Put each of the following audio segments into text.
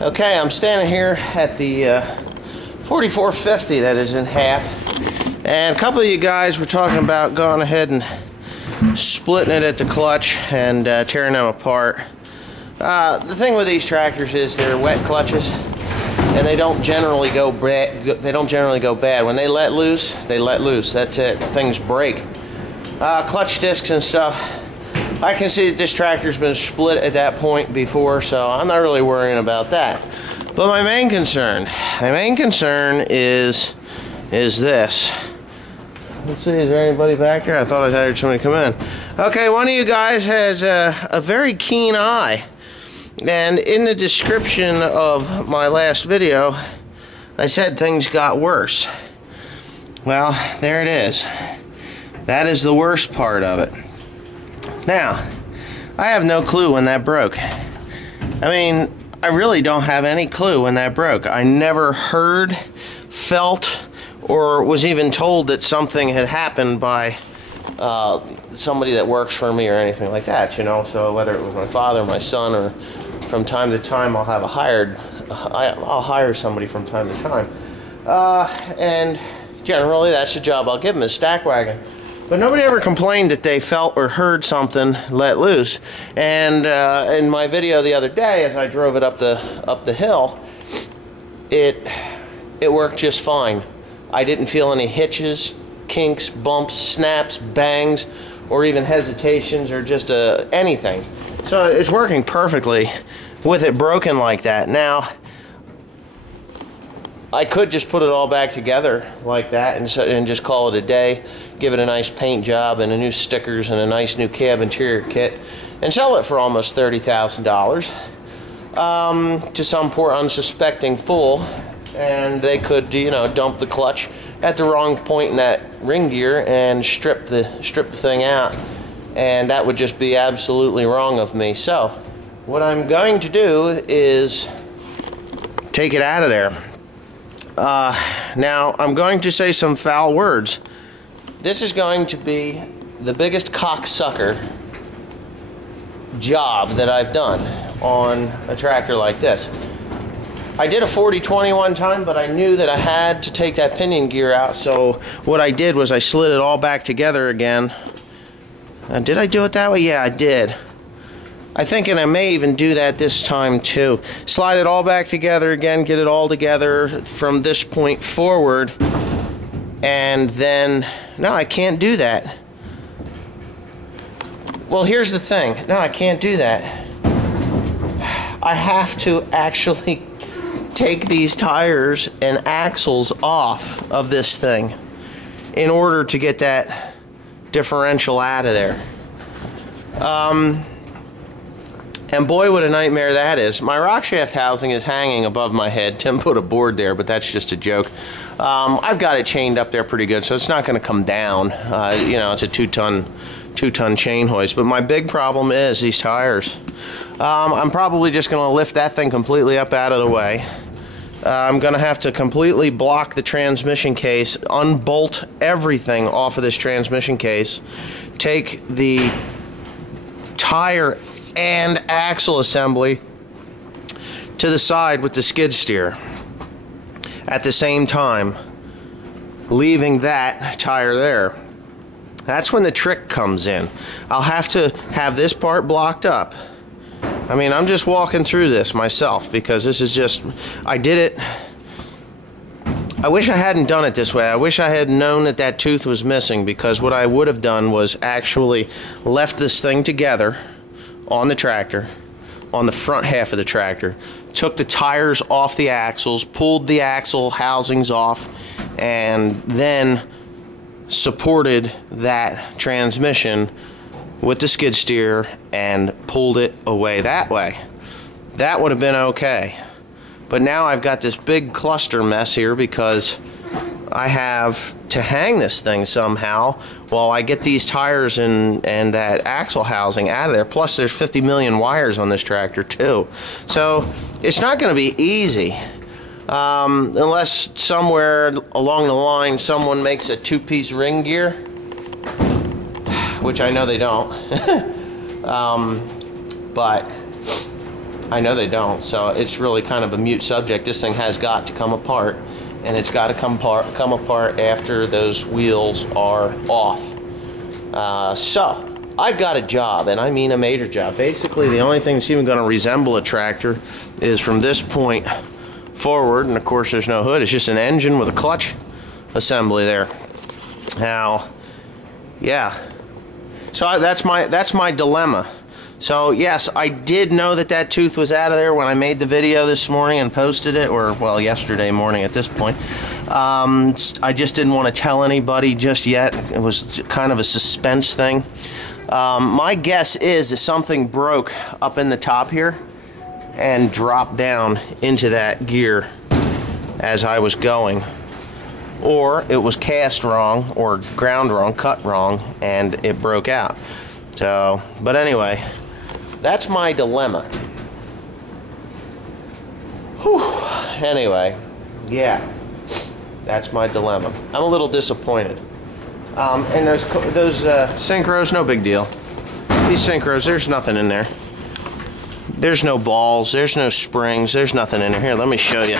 Okay, I'm standing here at the 4450 that is in half, and a couple of you guys were talking about going ahead and splitting it at the clutch and tearing them apart. The thing with these tractors is they're wet clutches, and they don't generally go bad. When they let loose, they let loose. That's it. Things break. Clutch discs and stuff. I can see that this tractor's been split at that point before, so I'm not really worrying about that. But my main concern is this. Let's see, is there anybody back here? I thought I heard somebody come in. Okay, one of you guys has a very keen eye. And in the description of my last video, I said things got worse. Well, there it is. That is the worst part of it. Now, I have no clue when that broke. I mean, I really don't have any clue when that broke. I never heard, felt, or was even told that something had happened by somebody that works for me or anything like that, you know. So whether it was my father, my son, or from time to time I'll hire somebody from time to time. And generally that's the job I'll give them, is stack wagon. But nobody ever complained that they felt or heard something let loose. And in my video the other day, as I drove it up the hill, it worked just fine. I didn't feel any hitches, kinks, bumps, snaps, bangs, or even hesitations, or just anything. So it's working perfectly with it broken like that. Now, I could just put it all back together like that and just call it a day, give it a nice paint job and a new stickers and a nice new cab interior kit, and sell it for almost $30,000 to some poor unsuspecting fool, and they could, you know, dump the clutch at the wrong point in that ring gear and strip the thing out, and that would just be absolutely wrong of me. So what I'm going to do is take it out of there. Now, I'm going to say some foul words. This is going to be the biggest cocksucker job that I've done on a tractor like this. I did a 40-20 one time, but I knew that I had to take that pinion gear out, so what I did was I slid it all back together again. Did I do it that way? Yeah, I did. I think, and I may even do that this time too. Slide it all back together again, get it all together from this point forward, and then, no, I can't do that. Well, here's the thing. No, I can't do that. I have to actually take these tires and axles off of this thing in order to get that differential out of there. And boy, what a nightmare that is. My rock shaft housing is hanging above my head. Tim put a board there, but that's just a joke. I've got it chained up there pretty good, so it's not going to come down. You know, it's a two-ton chain hoist. But my big problem is these tires. I'm probably just going to lift that thing completely up out of the way. I'm going to have to completely block the transmission case, unbolt everything off of this transmission case, take the tire and axle assembly to the side with the skid steer at the same time, leaving that tire there. That's when the trick comes in. I'll have to have this part blocked up. I mean, I'm just walking through this myself because this is just, I did it. I wish I hadn't done it this way. I wish I had known that that tooth was missing, because what I would have done was actually left this thing together on the tractor, on the front half of the tractor, took the tires off the axles, pulled the axle housings off, and then supported that transmission with the skid steer and pulled it away that way. That would have been okay. But now I've got this big cluster mess here because I have to hang this thing somehow while I get these tires and that axle housing out of there. Plus there's 50 million wires on this tractor too. So it's not going to be easy unless somewhere along the line someone makes a two-piece ring gear, which I know they don't. But I know they don't, so it's really kind of a mute subject. This thing has got to come apart, and it's got to come apart after those wheels are off. So I've got a job, and I mean a major job. Basically, the only thing that's even going to resemble a tractor is from this point forward, and of course there's no hood. It's just an engine with a clutch assembly there. Now, yeah, so that's my dilemma. So yes, I did know that tooth was out of there when I made the video this morning and posted it, or well, yesterday morning at this point. I just didn't want to tell anybody just yet. It was kind of a suspense thing. My guess is that something broke up in the top here and dropped down into that gear as I was going. Or it was cast wrong or ground wrong, cut wrong, and it broke out. So, but anyway, that's my dilemma. Whew. Anyway, yeah, that's my dilemma. I'm a little disappointed. And those synchros, no big deal. These synchros, there's nothing in there. There's no balls, there's no springs, there's nothing in there. Here, let me show you.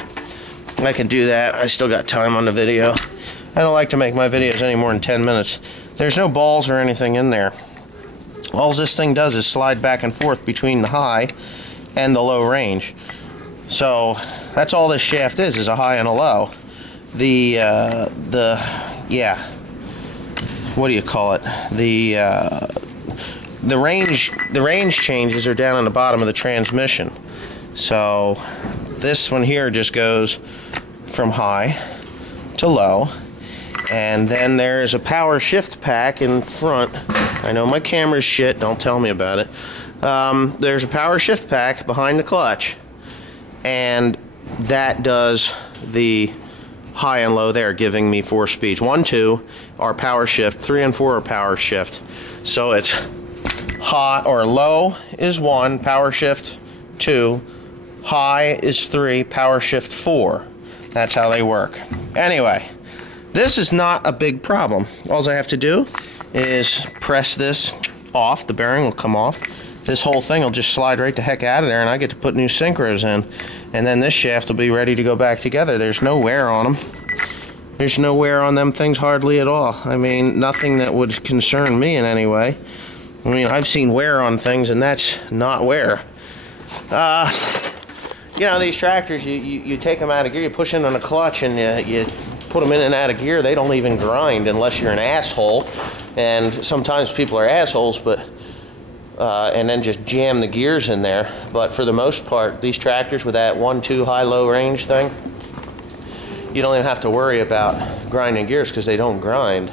I can do that. I still got time on the video. I don't like to make my videos any more than 10 minutes. There's no balls or anything in there. All this thing does is slide back and forth between the high and the low range. So that's all this shaft is a high and a low. Yeah, what do you call it? The range changes are down on the bottom of the transmission. So this one here just goes from high to low, and then there's a power shift pack in front. I know my camera's shit, don't tell me about it. There's a power shift pack behind the clutch, and that does the high and low there, giving me 4 speeds. 1, 2 are power shift, 3 and 4 are power shift. So it's high or low is 1, power shift 2, high is 3, power shift 4. That's how they work. Anyway, this is not a big problem. All I have to do is press this off. The bearing will come off. This whole thing will just slide right the heck out of there, and I get to put new synchros in. And then this shaft will be ready to go back together. There's no wear on them. There's no wear on them things hardly at all. I mean, nothing that would concern me in any way. I mean, I've seen wear on things, and that's not wear. You know, these tractors, you take them out of gear, you push in on a clutch, and you put them in and out of gear. They don't even grind unless you're an asshole. And sometimes people are assholes, but and then just jam the gears in there. But for the most part, these tractors with that 1, 2 high-low range thing, you don't even have to worry about grinding gears because they don't grind.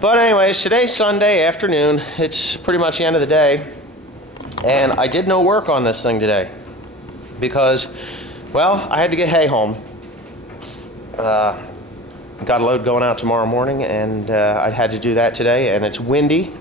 But anyways, today's Sunday afternoon. It's pretty much the end of the day, and I did no work on this thing today because, well, I had to get hay home. Got a load going out tomorrow morning, and I had to do that today, and it's windy.